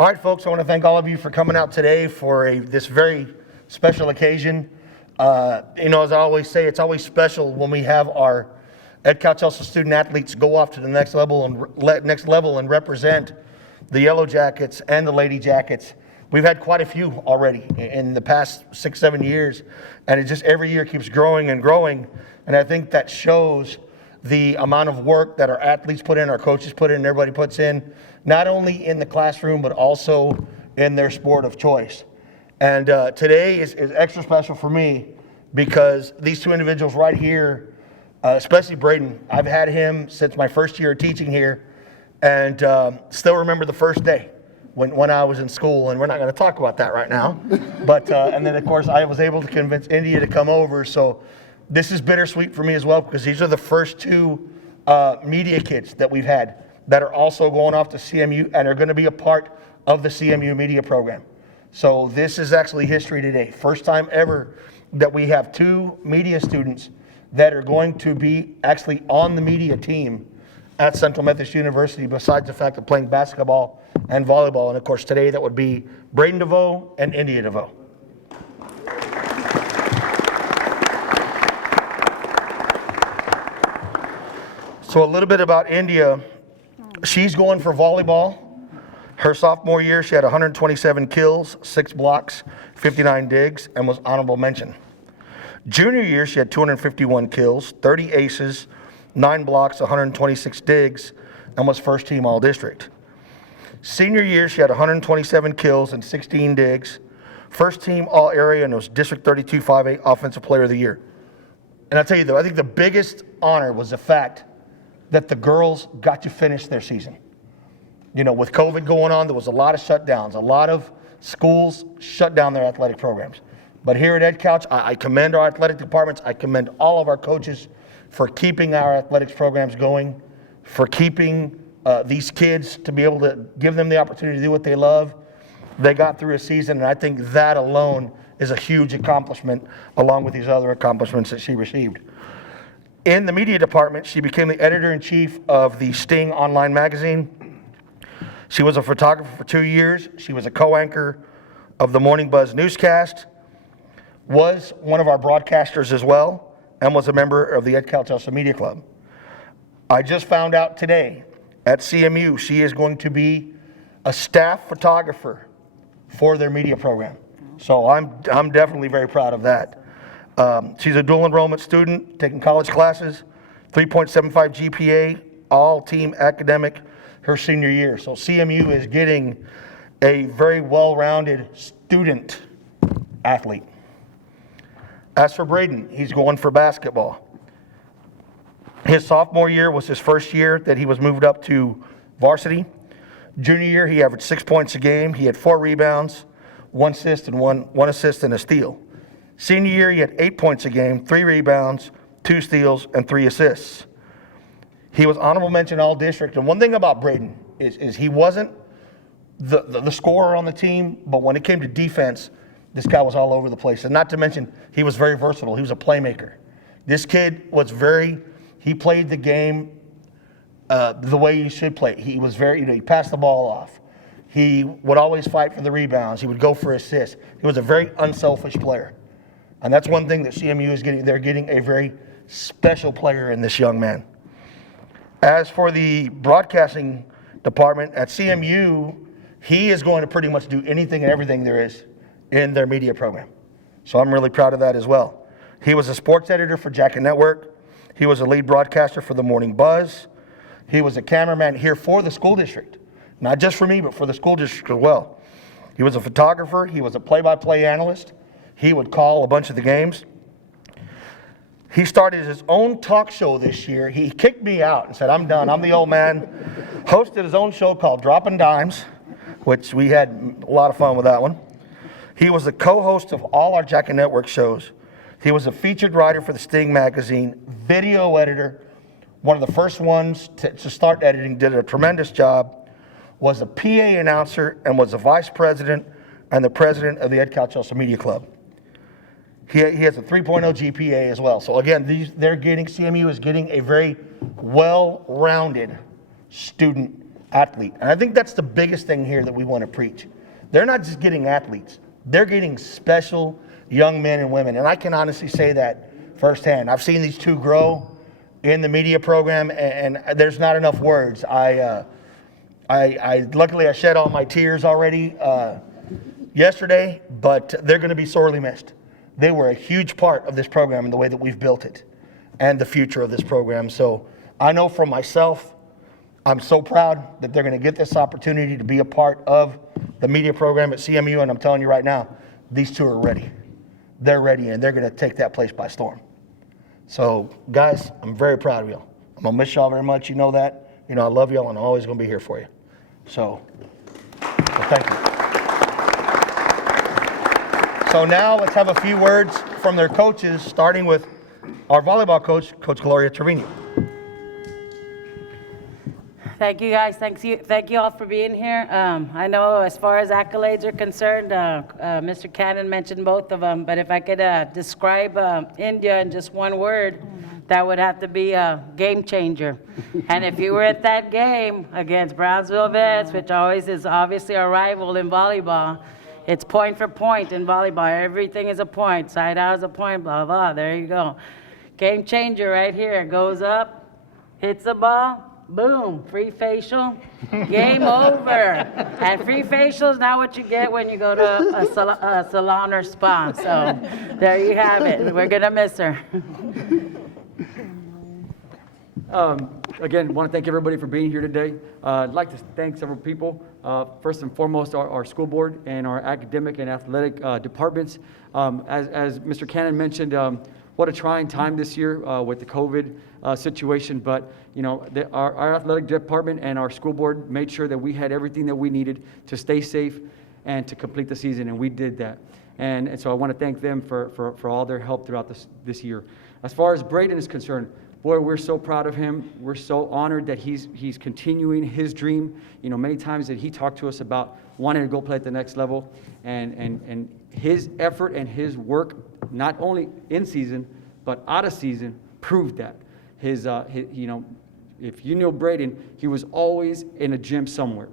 All right, folks, I want to thank all of you for coming out today for this very special occasion. As I always say, it's always special when we have our EdCal Chelsea student athletes go off to the next level and represent the Yellow Jackets and the Lady Jackets. We've had quite a few already in the past 6-7 years, and it just every year keeps growing and growing. And I think that shows the amount of work that our athletes put in, our coaches put in, and everybody puts in, not only in the classroom, but also in their sport of choice. And today is extra special for me because these two individuals right here, especially Brayden, I've had him since my first year of teaching here, and still remember the first day when I was in school, and we're not going to talk about that right now. But and then, of course, I was able to convince Endiya to come over, so this is bittersweet for me as well because these are the first two media kids that we've had that are also going off to CMU and are going to be a part of the CMU media program. So this is actually history today. First time ever that we have two media students that are going to be actually on the media team at Central Methodist University, besides the fact of playing basketball and volleyball. And of course today that would be Brayden Devoe and Endiya Devoe. So a little bit about Endiya. She's going for volleyball. Her sophomore year, she had 127 kills, 6 blocks, 59 digs, and was honorable mention. Junior year, she had 251 kills, 30 aces, 9 blocks, 126 digs, and was first team all-district. Senior year, she had 127 kills and 16 digs, first team all-area, and was District 32 5A Offensive Player of the Year. And I'll tell you though, I think the biggest honor was the fact that the girls got to finish their season. You know, with COVID going on, there was a lot of shutdowns. A lot of schools shut down their athletic programs. But here at EdCouch, I commend our athletic departments. I commend all of our coaches for keeping our athletics programs going, for keeping these kids to be able to give them the opportunity to do what they love. They got through a season, and I think that alone is a huge accomplishment, along with these other accomplishments that she received. In the media department, she became the editor-in-chief of the Sting online magazine. She was a photographer for 2 years. She was a co-anchor of the Morning Buzz newscast, was one of our broadcasters as well, and was a member of the EdCal Chelsea Media Club. I just found out today at CMU, she is going to be a staff photographer for their media program. So I'm definitely very proud of that. She's a dual enrollment student, taking college classes, 3.75 GPA, all team academic, her senior year. So CMU is getting a very well-rounded student athlete. As for Brayden, he's going for basketball. His sophomore year was his first year that he was moved up to varsity. Junior year, he averaged 6 points a game. He had 4 rebounds, 1 assist, and one assist and a steal. Senior year, he had 8 points a game, 3 rebounds, 2 steals, and 3 assists. He was honorable mention all district. And one thing about Brayden is he wasn't the scorer on the team, but when it came to defense, this guy was all over the place. And not to mention, he was very versatile. He was a playmaker. This kid was he played the game the way you should play. He was he passed the ball off. He would always fight for the rebounds. He would go for assists. He was a very unselfish player. And that's one thing that CMU is getting. They're getting a very special player in this young man. As for the broadcasting department at CMU, he is going to pretty much do anything and everything there is in their media program. So I'm really proud of that as well. He was a sports editor for Jacket Network. He was a lead broadcaster for the Morning Buzz. He was a cameraman here for the school district. Not just for me, but for the school district as well. He was a photographer. He was a play-by-play analyst. He would call a bunch of the games. He started his own talk show this year. He kicked me out and said, I'm done. I'm the old man. Hosted his own show called Dropping Dimes, which we had a lot of fun with that one. He was the co-host of all our Jacket Network shows. He was a featured writer for the Sting magazine, video editor, one of the first ones to start editing, did a tremendous job, was a PA announcer, and was the vice president and the president of the EdCal Chelsea Media Club. He has a 3.0 GPA as well. So again, CMU is getting a very well-rounded student athlete. And I think that's the biggest thing here that we want to preach. They're not just getting athletes. They're getting special young men and women. And I can honestly say that firsthand. I've seen these two grow in the media program, and there's not enough words. Luckily I shed all my tears already yesterday, but they're going to be sorely missed. They were a huge part of this program and the way that we've built it and the future of this program. So I know for myself, I'm so proud that they're going to get this opportunity to be a part of the media program at CMU, and I'm telling you right now, these two are ready. They're ready, and they're going to take that place by storm. So, guys, I'm very proud of y'all. I'm going to miss y'all very much. You know that. You know I love y'all, and I'm always going to be here for you. So thank you. So now let's have a few words from their coaches, starting with our volleyball coach, Coach Gloria Trevino. Thank you, guys. Thank you all for being here. I know as far as accolades are concerned, Mr. Cannon mentioned both of them, but if I could describe Endiya in just one word, that would have to be a game changer. And if you were at that game against Brownsville Vets, which always is obviously a rival in volleyball, it's point for point in volleyball. Everything is a point. Side out is a point, blah, blah. There you go. Game changer right here. Goes up, hits the ball, boom, free facial, game over. And free facial is not what you get when you go to a salon or spa. So there you have it. We're going to miss her. Again, want to thank everybody for being here today. I'd like to thank several people. First and foremost, our school board and our academic and athletic departments. As Mr. Cannon mentioned, what a trying time this year with the COVID situation, but you know, our athletic department and our school board made sure that we had everything that we needed to stay safe and to complete the season, and we did that. And so I want to thank them for all their help throughout this year. As far as Brayden is concerned, boy, we're so proud of him. We're so honored that he's continuing his dream. You know, many times that he talked to us about wanting to go play at the next level, and his effort and his work, not only in season but out of season, proved that. His you know, if you know Brayden, he was always in a gym somewhere,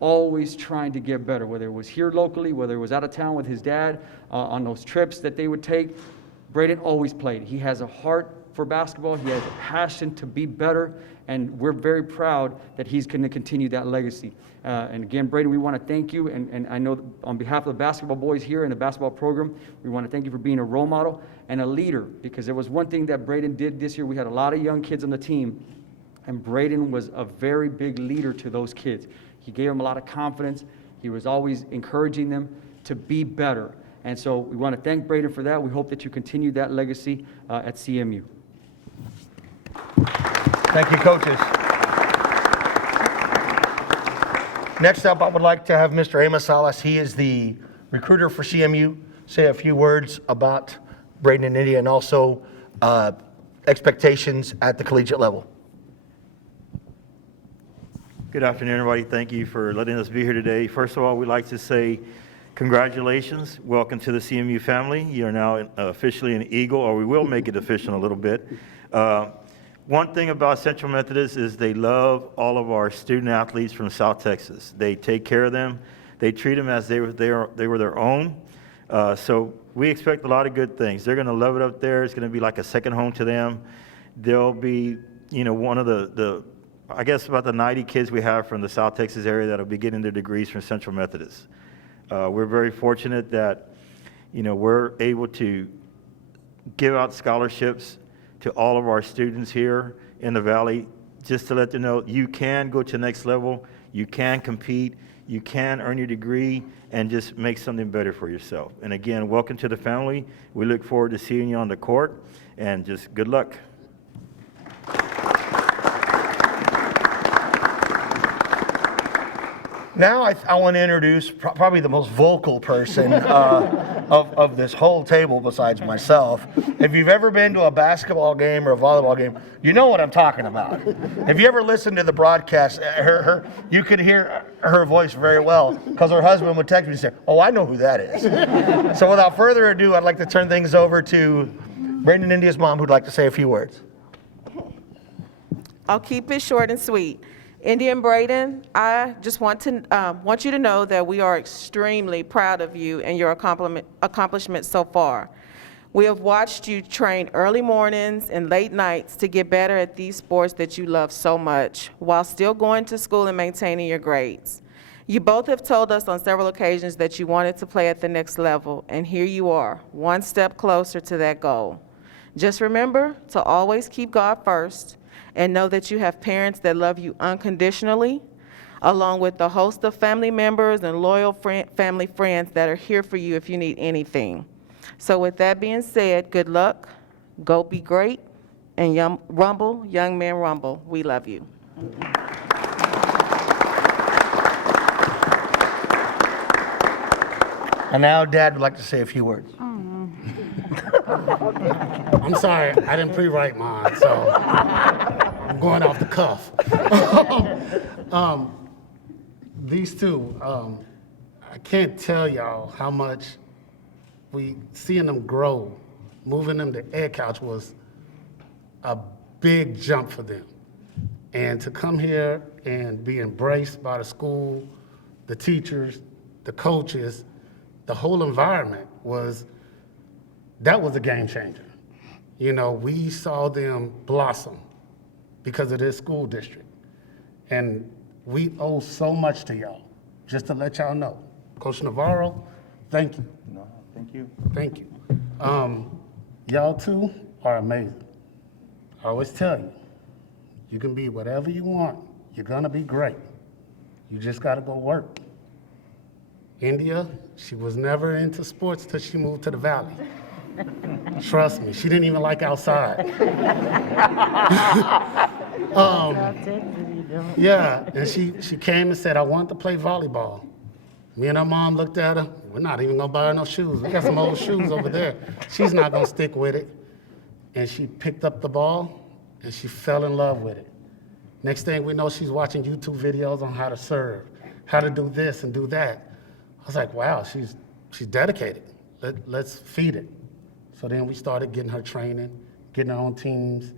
always trying to get better, whether it was here locally, whether it was out of town with his dad, on those trips that they would take. Brayden always played. He has a heart for basketball. He has a passion to be better, and we're very proud that he's going to continue that legacy. And again, Brayden, we want to thank you, and I know on behalf of the basketball boys here in the basketball program, we want to thank you for being a role model and a leader, because there was one thing that Brayden did this year. We had a lot of young kids on the team, and Brayden was a very big leader to those kids. He gave them a lot of confidence. He was always encouraging them to be better. And so we want to thank Brayden for that. We hope that you continue that legacy at CMU. Thank you, coaches. Next up, I would like to have Mr. Amos Salas. He is the recruiter for CMU. Say a few words about Brayden and Endiya, and also expectations at the collegiate level. Good afternoon, everybody. Thank you for letting us be here today. First of all, we'd like to say congratulations. Welcome to the CMU family. You are now officially an Eagle, or we will make it official in a little bit. One thing about Central Methodist is they love all of our student athletes from South Texas. They take care of them. They treat them as they were their own. So we expect a lot of good things. They're going to love it up there. It's going to be like a second home to them. They'll be, you know, one of the I guess about the 90 kids we have from the South Texas area that'll be getting their degrees from Central Methodist. We're very fortunate that, you know, we're able to give out scholarships to all of our students here in the Valley, just to let them know you can go to the next level, you can compete, you can earn your degree, and just make something better for yourself. And again, welcome to the family. We look forward to seeing you on the court, and just good luck. Now I want to introduce probably the most vocal person of this whole table besides myself. If you've ever been to a basketball game or a volleyball game, you know what I'm talking about. If you ever listened to the broadcast, you could hear her voice very well, because her husband would text me and say, "Oh, I know who that is." So without further ado, I'd like to turn things over to Brayden and Endiya's mom, who'd like to say a few words. I'll keep it short and sweet. Endiya and Brayden, I just want you to know that we are extremely proud of you and your accomplishments so far. We have watched you train early mornings and late nights to get better at these sports that you love so much, while still going to school and maintaining your grades. You both have told us on several occasions that you wanted to play at the next level, and here you are, one step closer to that goal. Just remember to always keep God first, and know that you have parents that love you unconditionally, along with a host of family members and loyal family friends that are here for you if you need anything. So with that being said, good luck, go be great, and rumble, young man, rumble. We love you. And now Dad would like to say a few words. I'm sorry, I didn't pre-write mine, so I'm going off the cuff. These two, I can't tell y'all how much seeing them grow, moving them to Ed Couch was a big jump for them. And to come here and be embraced by the school, the teachers, the coaches, the whole environment that was a game changer. You know, we saw them blossom because of this school district. And we owe so much to y'all, just to let y'all know. Coach Navarro, thank you. No, thank you. Thank you. Y'all two are amazing. I always tell you, you can be whatever you want. You're gonna be great. You just gotta go work. Endiya, she was never into sports till she moved to the Valley. Trust me, she didn't even like outside. Yeah, and she came and said, I want to play volleyball. Me and her mom looked at her, we're not even gonna buy her no shoes. We got some old shoes over there. She's not gonna stick with it. And she picked up the ball and she fell in love with it. Next thing we know, she's watching YouTube videos on how to serve, how to do this and do that. I was like, wow, she's dedicated. Let's feed it. So then we started getting her training, getting her on teams,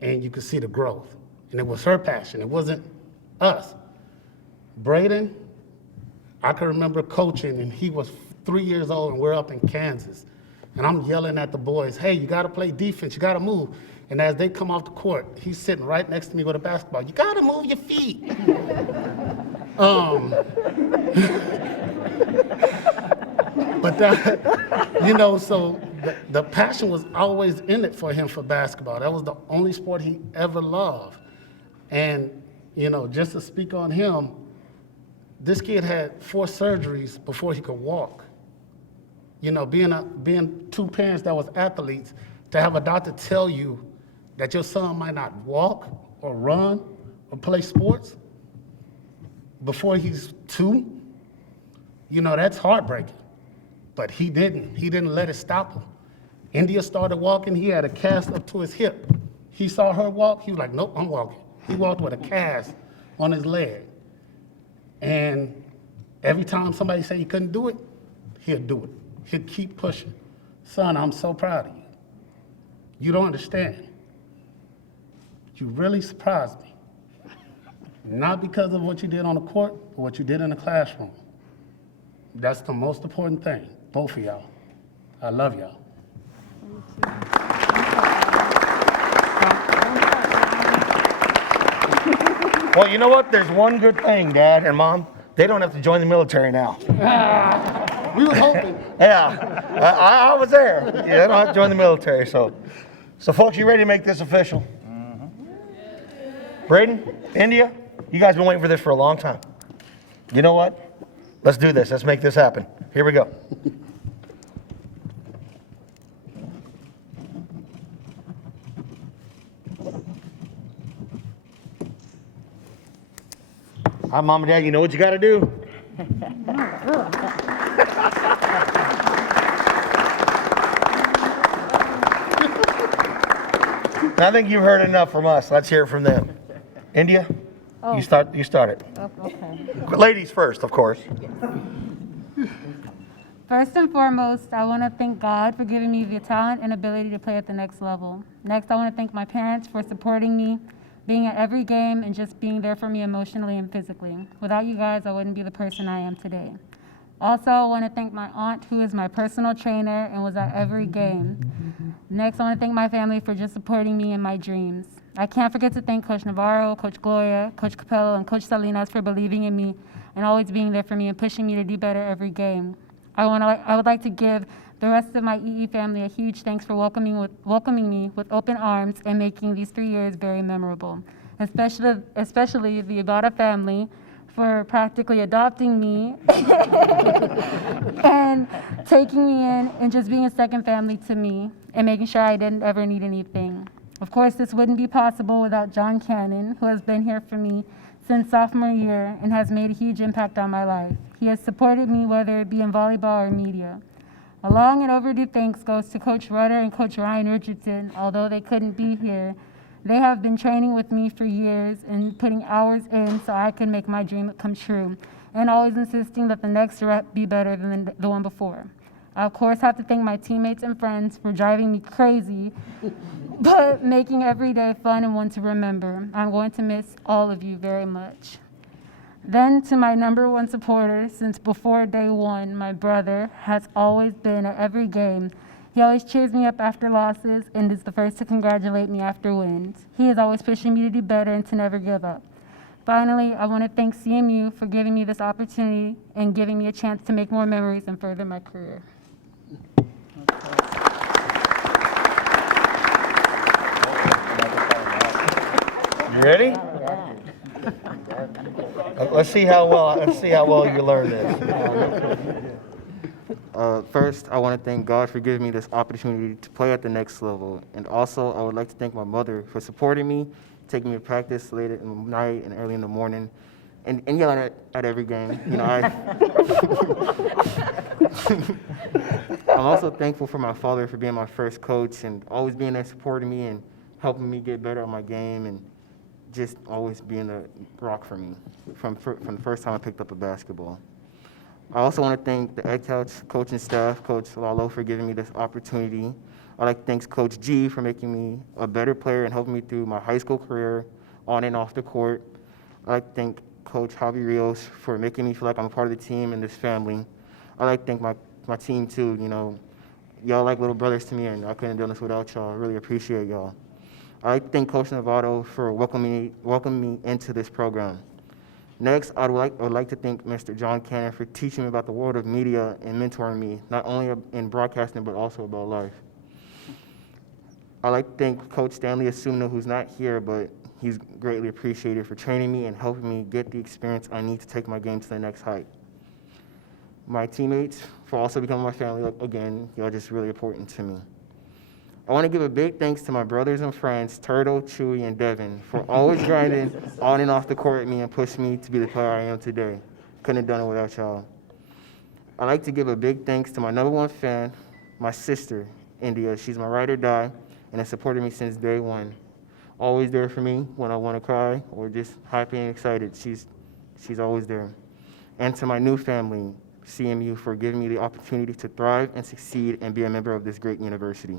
and you could see the growth. And it was her passion, it wasn't us. Brayden, I can remember coaching, and he was 3 years old, and we're up in Kansas. And I'm yelling at the boys, hey, you gotta play defense, you gotta move. And as they come off the court, he's sitting right next to me with a basketball. You gotta move your feet. But that, you know, so the passion was always in it for him for basketball. That was the only sport he ever loved. And, you know, just to speak on him, this kid had 4 surgeries before he could walk. You know, being two parents that was athletes, to have a doctor tell you that your son might not walk or run or play sports before he's 2, you know, that's heartbreaking. But he didn't let it stop him. Endiya started walking, he had a cast up to his hip. He saw her walk, he was like, nope, I'm walking. He walked with a cast on his leg. And every time somebody said he couldn't do it, he'll do it. He'll keep pushing. Son, I'm so proud of you. You don't understand. You really surprised me. Not because of what you did on the court, but what you did in the classroom. That's the most important thing, both of y'all. I love y'all. Well, you know what? There's one good thing, Dad and Mom. They don't have to join the military now. We was hoping. Yeah, I was there. Yeah, they don't have to join the military, so folks, you ready to make this official? Brayden, Endiya, you guys been waiting for this for a long time. You know what? Let's do this. Let's make this happen. Here we go. Hi, Mom and Dad, you know what you got to do. I think you've heard enough from us. Let's hear it from them. Endiya, you start it. Okay. Ladies first, of course. First and foremost, I want to thank God for giving me the talent and ability to play at the next level. Next, I want to thank my parents for supporting me being at every game and just being there for me emotionally and physically. Without you guys, I wouldn't be the person I am today. Also, I want to thank my aunt, who is my personal trainer and was at every game. Next, I want to thank my family for just supporting me in my dreams. I can't forget to thank Coach Navarro, Coach Gloria, Coach Capello, and Coach Salinas for believing in me and always being there for me and pushing me to do better every game. I would like to give the rest of my EE family a huge thanks for welcoming me with open arms and making these 3 years very memorable. Especially the Ibarra family for practically adopting me and taking me in and just being a second family to me and making sure I didn't ever need anything. Of course, this wouldn't be possible without John Cannon, who has been here for me since sophomore year and has made a huge impact on my life. He has supported me whether it be in volleyball or media. A long and overdue thanks goes to Coach Rudder and Coach Ryan Richardson. Although they couldn't be here, they have been training with me for years and putting hours in so I can make my dream come true, and always insisting that the next rep be better than the one before. I, of course, have to thank my teammates and friends for driving me crazy, but making every day fun and one to remember. I'm going to miss all of you very much. Then to my number one supporter since before day one, my brother has always been at every game. He always cheers me up after losses and is the first to congratulate me after wins. He is always pushing me to do better and to never give up. Finally, I want to thank CMU for giving me this opportunity and giving me a chance to make more memories and further my career. You ready? Let's see how well you learn this. First, I want to thank God for giving me this opportunity to play at the next level. And also, I would like to thank my mother for supporting me, taking me to practice late at night and early in the morning, and yelling at every game. You know, I'm also thankful for my father for being my first coach and always being there supporting me and helping me get better at my game and just always being a rock for me from the first time I picked up a basketball. I also want to thank the Egg Couch coaching staff, Coach Lalo, for giving me this opportunity. I'd like to thank Coach G for making me a better player and helping me through my high school career on and off the court. I'd like to thank Coach Javi Rios for making me feel like I'm a part of the team and this family. I'd like to thank my team too. You know, y'all like little brothers to me, and I couldn't do this without y'all. I really appreciate y'all. I'd like to thank Coach Novato for welcoming me into this program. Next, I would like to thank Mr. John Cannon for teaching me about the world of media and mentoring me, not only in broadcasting, but also about life. I'd like to thank Coach Stanley Asumno, who's not here, but he's greatly appreciated for training me and helping me get the experience I need to take my game to the next height. My teammates for also becoming my family. Again, y'all just really important to me. I want to give a big thanks to my brothers and friends, Turtle, Chewy, and Devin, for always grinding on and off the court with me and pushing me to be the player I am today. Couldn't have done it without y'all. I'd like to give a big thanks to my number one fan, my sister, Endiya. She's my ride or die and has supported me since day one. Always there for me when I want to cry or just happy and excited. She's always there. And to my new family, CMU, for giving me the opportunity to thrive and succeed and be a member of this great university.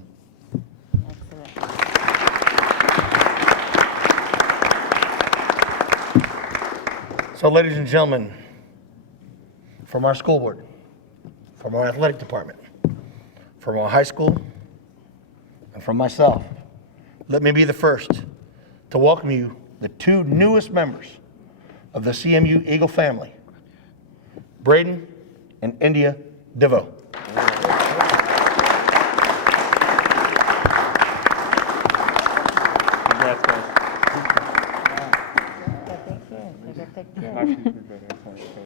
So, ladies and gentlemen, from our school board, from our athletic department, from our high school, and from myself, let me be the first to welcome you, the two newest members of the CMU Eagle family, Brayden and Endiya Devoe.